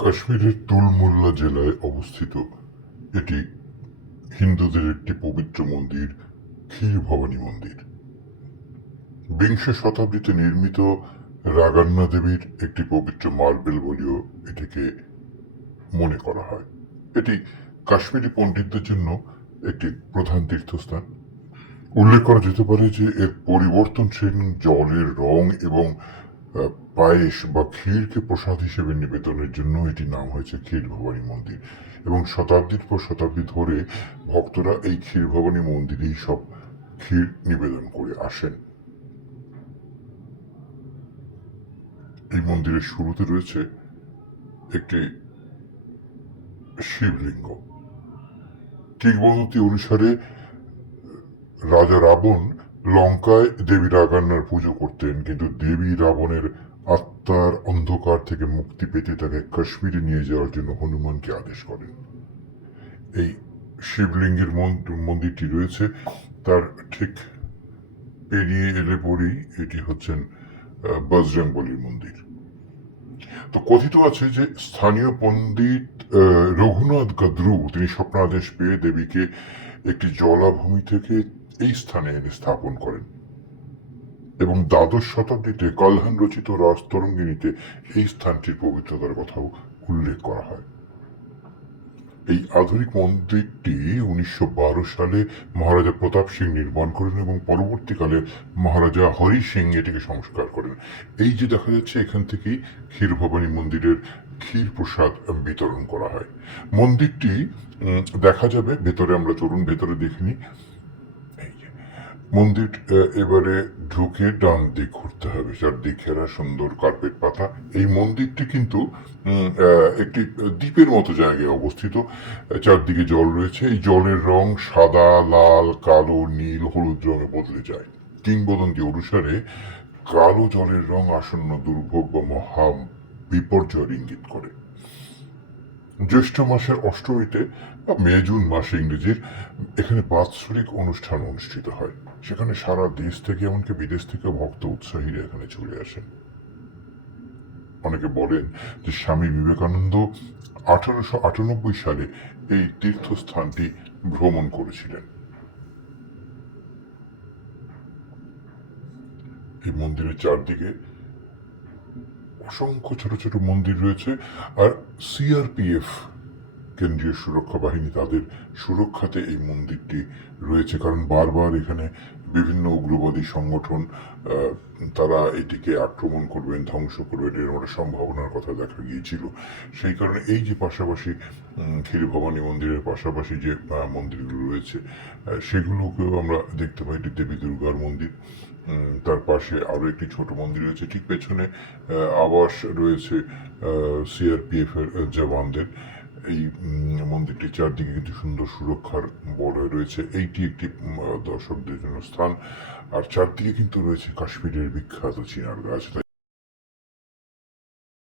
কাশ্মীরের তুলমুল্লা জেলায় অবস্থিত এটি হিন্দুদের একটি পবিত্র মন্দির, ক্ষীর ভবানী মন্দির। বিংশ শতাব্দীতে নির্মিত রাগান্না দেবীর একটি পবিত্র মার্বেল বলেও এটিকে মনে করা হয়। এটি কাশ্মীরি পণ্ডিতদের জন্য একটি প্রধান তীর্থস্থান। উল্লেখ করা যেতে পারে যে এর পরিবর্তনশীল জলের রং এবং পায়েস বা ক্ষীরকে প্রসাদ হিসেবে নিবেদনের জন্য এটি নাম হয়েছে ক্ষীর ভবানী মন্দির, এবং শতাব্দীর পর শতাব্দী ধরে ভক্তরা এই ক্ষীর ভবানী মন্দিরেই সব ক্ষীর নিবেদন করে আসেন। এই মন্দিরের শুরুতে রয়েছে একটি শিবলিঙ্গ। কিংবদন্তি অনুসারে রাজা রাবণ লঙ্কায় দেবী রাগান্নার পুজো করতেন, কিন্তু দেবী রাবণের আত্মার অন্ধকার থেকে মুক্তি পেতে তাকে কাশ্মীরে নিয়ে যাওয়ার জন্য হনুমানকে আদেশ করেন। এই শিবলিঙ্গের মন্দিরটি রয়েছে, তার ঠিক পেরিয়ে এলে পরেই এটি হচ্ছেন বজরংবলীর মন্দির। তো কথিত আছে যে স্থানীয় পণ্ডিত রঘুনাথ গদ্রু তিনি স্বপ্নাদেশ পেয়ে দেবীকে একটি জলাভূমি থেকে এই স্থানে এনে স্থাপন করেন, এবং দ্বাদশ শতাব্দীতে কলহান রচিত রাজতরঙ্গিনীতে এই স্থানটির পবিত্রতার কথাও উল্লেখ করা হয়। এই আধুনিক মন্দিরটি 1912 সালে মহারাজা প্রতাপ সিং নির্মাণ করেন, এবং পরবর্তীকালে মহারাজা হরি সিং এটিকে সংস্কার করেন। এই যে দেখা যাচ্ছে, এখান থেকেই ক্ষীর ভবানী মন্দিরের ক্ষীর প্রসাদ বিতরণ করা হয়। মন্দিরটি দেখা যাবে ভেতরে, আমরা চলুন ভেতরে দেখে নিই। মন্দির এবারে ঢুকে ডান দিক ঘুরতে হবে, চারদিক ঘেরা সুন্দর কার্পেট পাতা। এই মন্দিরটি কিন্তু একটি দ্বীপের মতো জায়গায় অবস্থিত। চারদিকে জল রয়েছে। এই জলের রং সাদা, লাল, কালো, নীল, হলুদ রঙে বদলে যায়। কিংবদন্তি অনুসারে কালো জলের রং আসন্ন দুর্ভোগ বা মহা বিপর্যয়ের ইঙ্গিত করে। জ্যৈষ্ঠ মাসের অষ্টমীতে বা মে জুন মাসে ইংরেজির এখানে বাৎসরিক অনুষ্ঠান অনুষ্ঠিত হয়। সেখানে সারা দেশ থেকে, এমনকি বিদেশ থেকে ভক্ত উৎসাহীরা এখানে চলে আসেন। অনেকে বলেন যে স্বামী বিবেকানন্দ 1898 সালে এই তীর্থস্থানটি ভ্রমণ করেছিলেন। এই মন্দিরের চারদিকে অসংখ্য ছোট ছোট মন্দির রয়েছে, আর সিআরপিএফ, কেন্দ্রীয় সুরক্ষা বাহিনী, তাদের সুরক্ষাতে এই মন্দিরটি রয়েছে, কারণ বারবার এখানে বিভিন্ন উগ্রবাদী সংগঠন তারা এটিকে আক্রমণ করবেন, ধ্বংস করবেন, এর একটা সম্ভাবনার কথা দেখা গিয়েছিল। সেই কারণে এই যে পাশাপাশি ক্ষীর ভবানী মন্দিরের পাশাপাশি যে মন্দিরগুলো রয়েছে সেগুলোকেও আমরা দেখতে পাই। এটি দেবী দুর্গার মন্দির, তার পাশে আরো একটি ছোট মন্দির রয়েছে, ঠিক পেছনে আবাস রয়েছে সিআরপিএফ এর জওয়ানদের। এই মন্দিরটির চারদিকে কিন্তু সুন্দর সুরক্ষার বলয় রয়েছে। এইটি একটি দর্শকদের জন্য স্থান, আর চারদিকে কিন্তু রয়েছে কাশ্মীরের বিখ্যাত চিনার গাছ।